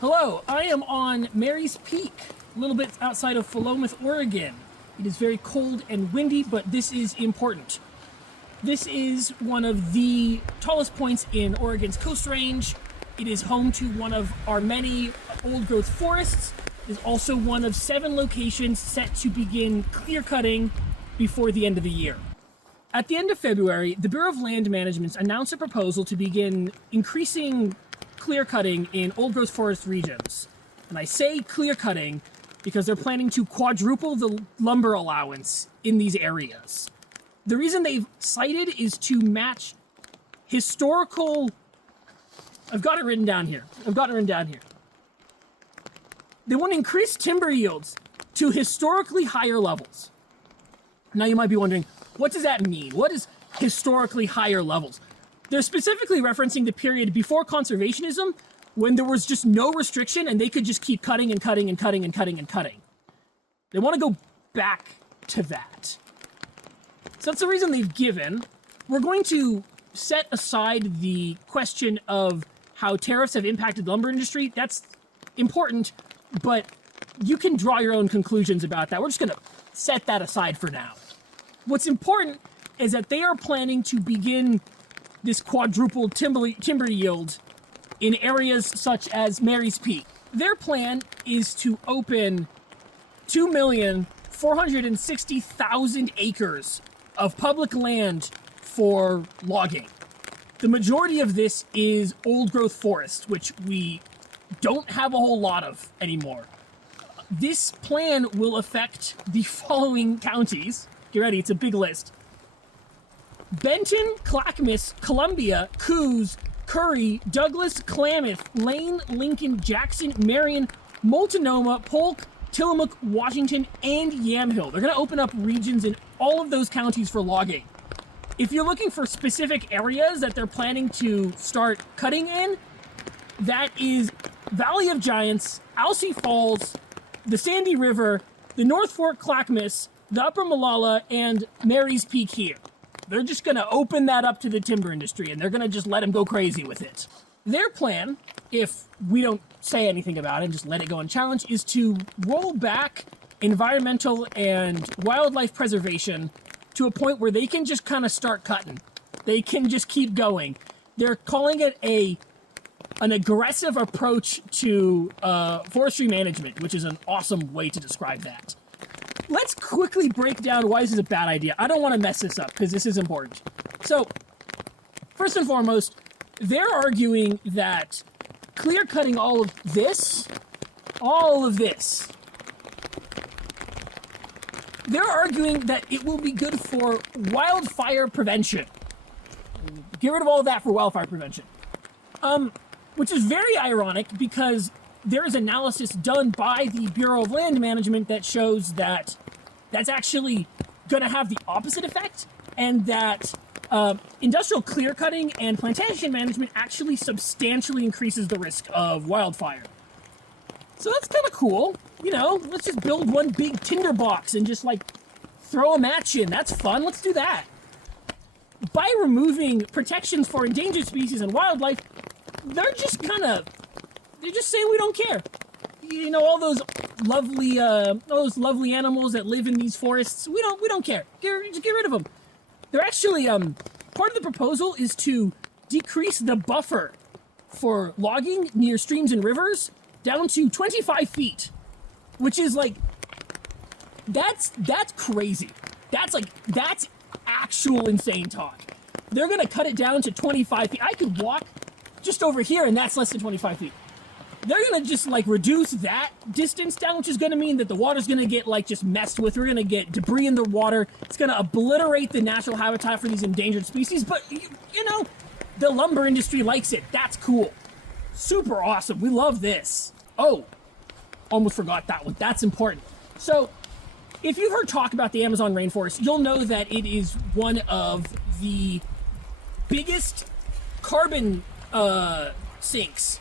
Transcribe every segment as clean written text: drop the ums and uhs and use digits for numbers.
Hello, I am on Mary's Peak, a little bit outside of Philomath, Oregon. It is very cold and windy, but this is important. This is one of the tallest points in Oregon's Coast Range. It is home to one of our many old-growth forests. It is also one of 7 locations set to begin clear-cutting before the end of the year. At the end of February, the Bureau of Land Management announced a proposal to begin increasing clear-cutting in old-growth forest regions. And I say clear-cutting because they're planning to quadruple the lumber allowance in these areas. The reason they've cited is to match historical... I've got it written down here. They want to increase timber yields to historically higher levels. Now you might be wondering, what does that mean? What is historically higher levels? They're specifically referencing the period before conservationism, when there was just no restriction and they could just keep cutting and cutting and cutting and cutting and cutting. They want to go back to that. So that's the reason they've given. We're going to set aside the question of how tariffs have impacted the lumber industry. That's important, but you can draw your own conclusions about that. We're just going to set that aside for now. What's important is that they are planning to begin this quadrupled timber yield in areas such as Mary's Peak. Their plan is to open 2,460,000 acres of public land for logging. The majority of this is old-growth forest, which we don't have a whole lot of anymore. This plan will affect the following counties. Get ready, it's a big list. Benton, Clackamas, Columbia, Coos, Curry, Douglas, Klamath, Lane, Lincoln, Jackson, Marion, Multnomah, Polk, Tillamook, Washington, and Yamhill. They're going to open up regions in all of those counties for logging. If you're looking for specific areas that they're planning to start cutting in, that is Valley of Giants, Alsea Falls, the Sandy River, the North Fork Clackamas, the Upper Molalla, and Mary's Peak here. They're just going to open that up to the timber industry, and they're going to just let them go crazy with it. Their plan, if we don't say anything about it and just let it go unchallenged, is to roll back environmental and wildlife preservation to a point where they can just kind of start cutting. They can just keep going. They're calling it an aggressive approach to forestry management, which is an awesome way to describe that. Let's quickly break down why this is a bad idea. I don't want to mess this up because this is important. So, first and foremost, they're arguing that clear cutting all of this, they're arguing that it will be good for wildfire prevention. Get rid of all of that for wildfire prevention. Which is very ironic because there is analysis done by the Bureau of Land Management that shows that that's actually going to have the opposite effect, and that industrial clear cutting and plantation management actually substantially increases the risk of wildfire. So that's kind of cool. You know, let's just build one big tinderbox and just like throw a match in. That's fun. Let's do that. By removing protections for endangered species and wildlife, they're just saying we don't care. You know, all those lovely animals that live in these forests, we don't care. Just get rid of them. They're actually, part of the proposal is to decrease the buffer for logging near streams and rivers down to 25 feet, which is like, that's crazy. That's actual insane talk. They're gonna cut it down to 25 feet. I could walk just over here and that's less than 25 feet. They're gonna just like reduce that distance down, which is gonna mean that the water's gonna get like just messed with. We're gonna get debris in the water. It's gonna obliterate the natural habitat for these endangered species. But you know, the lumber industry likes it. That's cool. Super awesome. We love this. Oh, almost forgot that one. That's important. So, if you've heard talk about the Amazon rainforest, you'll know that it is one of the biggest carbon sinks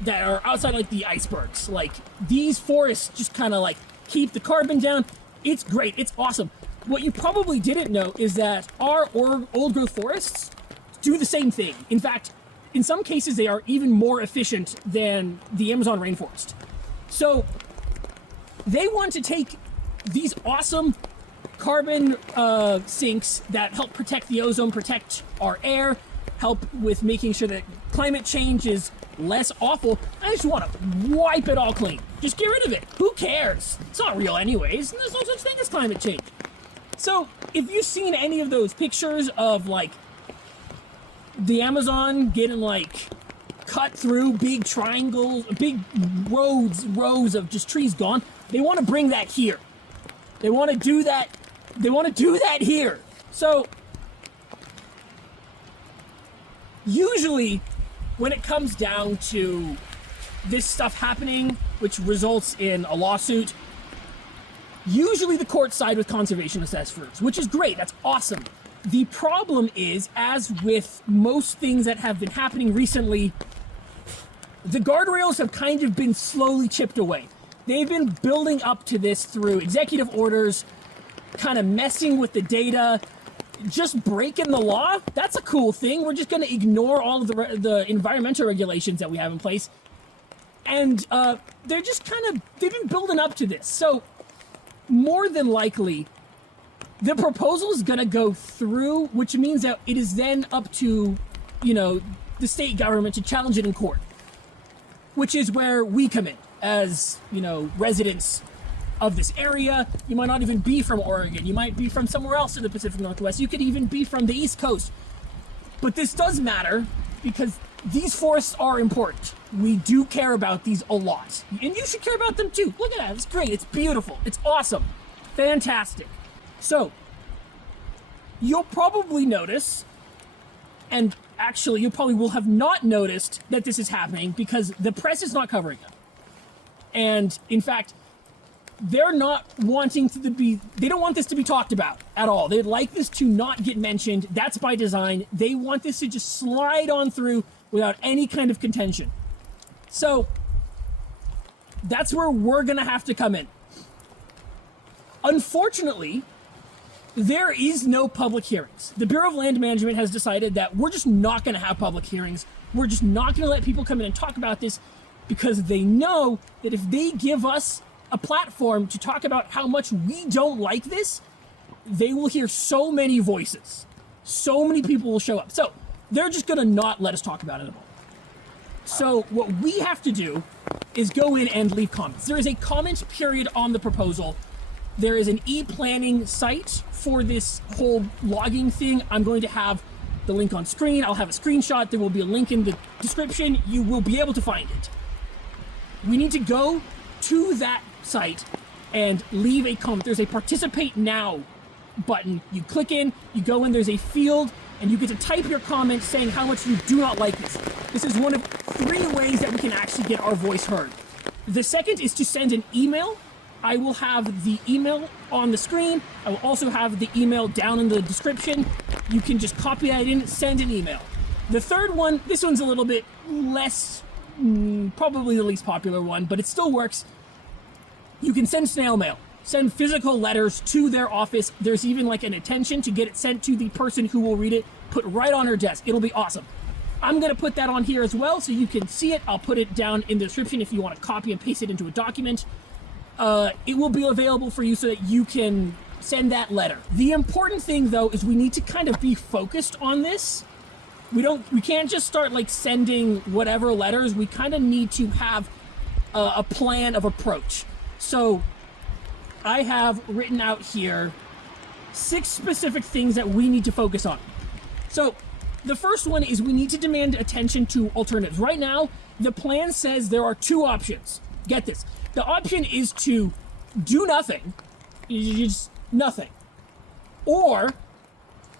that are outside like the icebergs. Like, these forests just kind of like keep the carbon down. It's great. It's awesome. What you probably didn't know is that our old growth forests do the same thing. In fact, in some cases, they are even more efficient than the Amazon rainforest. So they want to take these awesome carbon sinks that help protect the ozone, protect our air, help with making sure that climate change is less awful. I just want to wipe it all clean. Just get rid of it. Who cares? It's not real anyways. There's no such thing as climate change. So if you've seen any of those pictures of like the Amazon getting like cut through, big triangles, big rows of just trees gone, they want to bring that here. They want to do that. They want to do that here. So usually when it comes down to this stuff happening, which results in a lawsuit, usually the courts side with conservation assessors, which is great. That's awesome. The problem is, as with most things that have been happening recently, the guardrails have kind of been slowly chipped away. They've been building up to this through executive orders, kind of messing with the data, just breaking the law. That's a cool thing. We're just going to ignore all of the environmental regulations that we have in place. And they're just they've been building up to this. So more than likely, the proposal is going to go through, which means that it is then up to, the state government to challenge it in court, which is where we come in as, residents of this area. You might not even be from Oregon. You might be from somewhere else in the Pacific Northwest. You could even be from the East Coast. But this does matter because these forests are important. We do care about these a lot. And you should care about them too. Look at that. It's great. It's beautiful. It's awesome. Fantastic. So, you'll probably notice, and actually you probably will have not noticed that this is happening because the press is not covering it. And in fact, they're not wanting to be, they don't want this to be talked about at all. They'd like this to not get mentioned. That's by design. They want this to just slide on through without any kind of contention. So that's where we're going to have to come in. Unfortunately, there is no public hearings. The Bureau of Land Management has decided that we're just not going to have public hearings. We're just not going to let people come in and talk about this because they know that if they give us a platform to talk about how much we don't like this, they will hear so many voices. So many people will show up. So they're just going to not let us talk about it at all. So what we have to do is go in and leave comments. There is a comment period on the proposal. There is an ePlanning site for this whole logging thing. I'm going to have the link on screen. I'll have a screenshot. There will be a link in the description. You will be able to find it. We need to go to that site and leave a comment. There's a participate now button. You click in, you go in, there's a field, and you get to type your comment saying how much you do not like this. This is one of 3 ways that we can actually get our voice heard. The second is to send an email. I will have the email on the screen. I will also have the email down in the description. You can just copy that in, send an email. The third one, this one's a little bit less, probably the least popular one, but it still works. You can send snail mail, send physical letters to their office. There's even like an attention to get it sent to the person who will read it, put right on her desk. It'll be awesome. I'm going to put that on here as well so you can see it. I'll put it down in the description if you want to copy and paste it into a document. It will be available for you so that you can send that letter. The important thing though is we need to kind of be focused on this. We can't just start like sending whatever letters. We kind of need to have a plan of approach. So I have written out here 6 specific things that we need to focus on. So the first one is we need to demand attention to alternatives. Right now, the plan says there are 2 options. Get this. The option is to do nothing, just nothing, or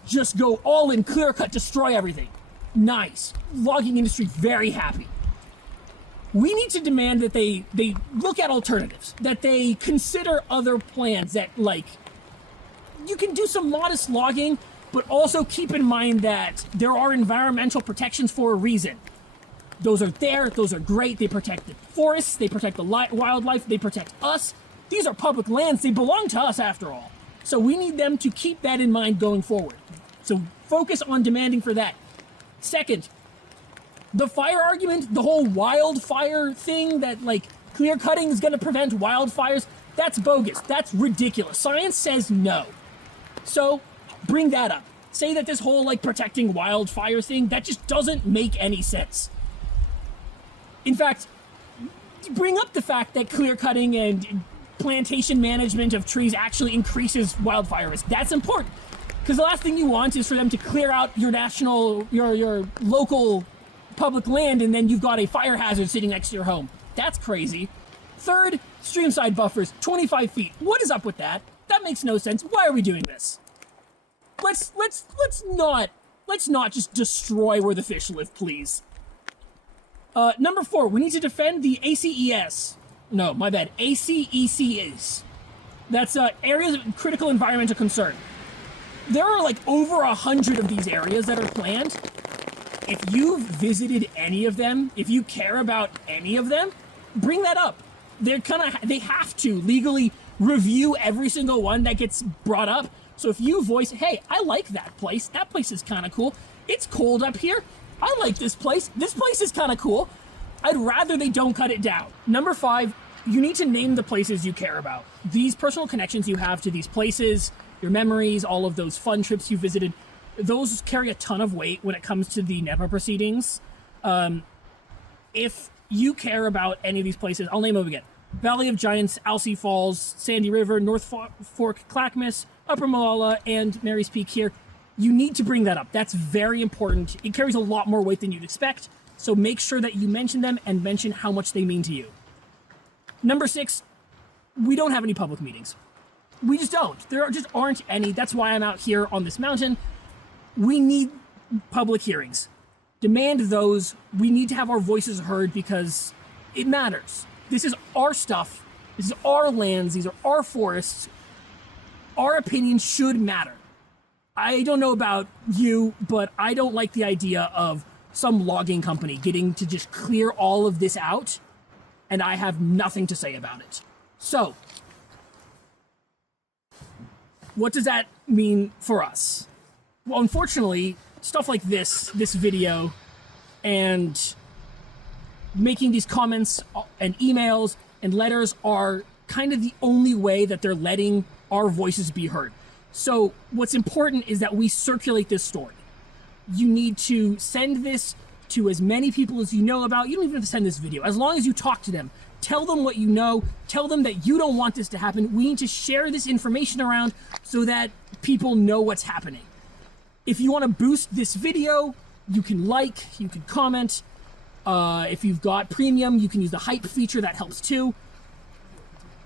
just go all in, clear cut, destroy everything. Nice. Logging industry very happy. We need to demand that they look at alternatives, that they consider other plans that, like, you can do some modest logging, but also keep in mind that there are environmental protections for a reason. Those are there, those are great, they protect the forests, they protect the wildlife, they protect us. These are public lands, they belong to us after all. So we need them to keep that in mind going forward. So focus on demanding for that. Second, The fire argument, the whole wildfire thing that like clear cutting is going to prevent wildfires, that's bogus. That's ridiculous. Science says no. So bring that up. Say that this whole like protecting wildfire thing, that just doesn't make any sense. In fact, bring up the fact that clear cutting and plantation management of trees actually increases wildfire risk. That's important. Because the last thing you want is for them to clear out your your local public land, and then you've got a fire hazard sitting next to your home. That's crazy. Third, streamside buffers, 25 feet. What is up with that? That makes no sense. Why are we doing this? Let's not just destroy where the fish live, please. Number 4, we need to defend the ACES. No, my bad. ACECs. That's areas of critical environmental concern. There are like over 100 of these areas that are planned. If you've visited any of them, if you care about any of them, bring that up. They have to legally review every single one that gets brought up. So if you voice, hey, I like that place is kind of cool. It's cold up here. I like this place is kind of cool. I'd rather they don't cut it down. Number 5, you need to name the places you care about. These personal connections you have to these places, your memories, all of those fun trips you visited, those carry a ton of weight when it comes to the NEPA proceedings. If you care about any of these places, I'll name them again. Valley of Giants, Alsea Falls, Sandy River, North Fork, Clackamas, Upper Malala, and Mary's Peak here. You need to bring that up. That's very important. It carries a lot more weight than you'd expect, so make sure that you mention them and mention how much they mean to you. Number 6, we don't have any public meetings. We just don't. There just aren't any. That's why I'm out here on this mountain. We need public hearings. Demand those. We need to have our voices heard because it matters. This is our stuff. This is our lands. These are our forests. Our opinions should matter. I don't know about you, but I don't like the idea of some logging company getting to just clear all of this out, and I have nothing to say about it. So, what does that mean for us? Well, unfortunately, stuff like this video, and making these comments and emails and letters are kind of the only way that they're letting our voices be heard. So what's important is that we circulate this story. You need to send this to as many people as you know about. You don't even have to send this video. As long as you talk to them, tell them what you know, tell them that you don't want this to happen. We need to share this information around so that people know what's happening. If you want to boost this video, you can like, you can comment. If you've got premium, you can use the hype feature, that helps too.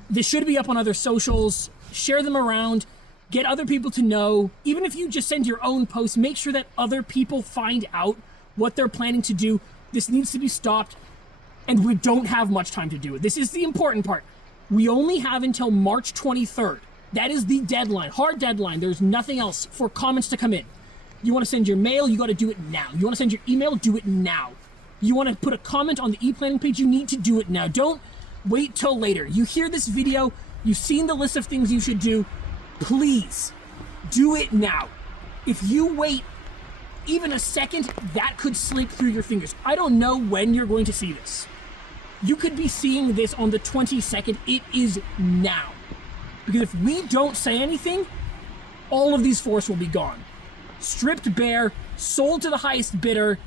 This should be up on other socials. Share them around. Get other people to know. Even if you just send your own posts, make sure that other people find out what they're planning to do. This needs to be stopped, and we don't have much time to do it. This is the important part. We only have until March 23rd. That is the deadline, hard deadline. There's nothing else for comments to come in. You want to send your mail, you got to do it now. You want to send your email, do it now. You want to put a comment on the ePlanning page, you need to do it now. Don't wait till later. You hear this video, you've seen the list of things you should do. Please do it now. If you wait even a second, that could slip through your fingers. I don't know when you're going to see this. You could be seeing this on the 22nd. It is now. Because if we don't say anything, all of these forests will be gone. Stripped bare, sold to the highest bidder,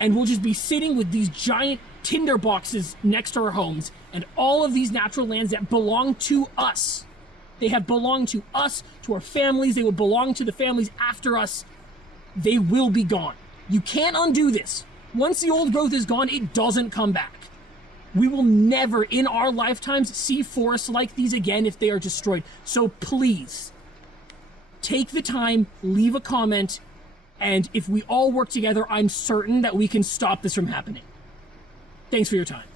and we'll just be sitting with these giant tinder boxes next to our homes, and all of these natural lands that belong to us. They have belonged to us, to our families. They will belong to the families after us. They will be gone. You can't undo this. Once the old growth is gone, it doesn't come back. We will never in our lifetimes see forests like these again if they are destroyed. So please, take the time, leave a comment, and if we all work together, I'm certain that we can stop this from happening. Thanks for your time.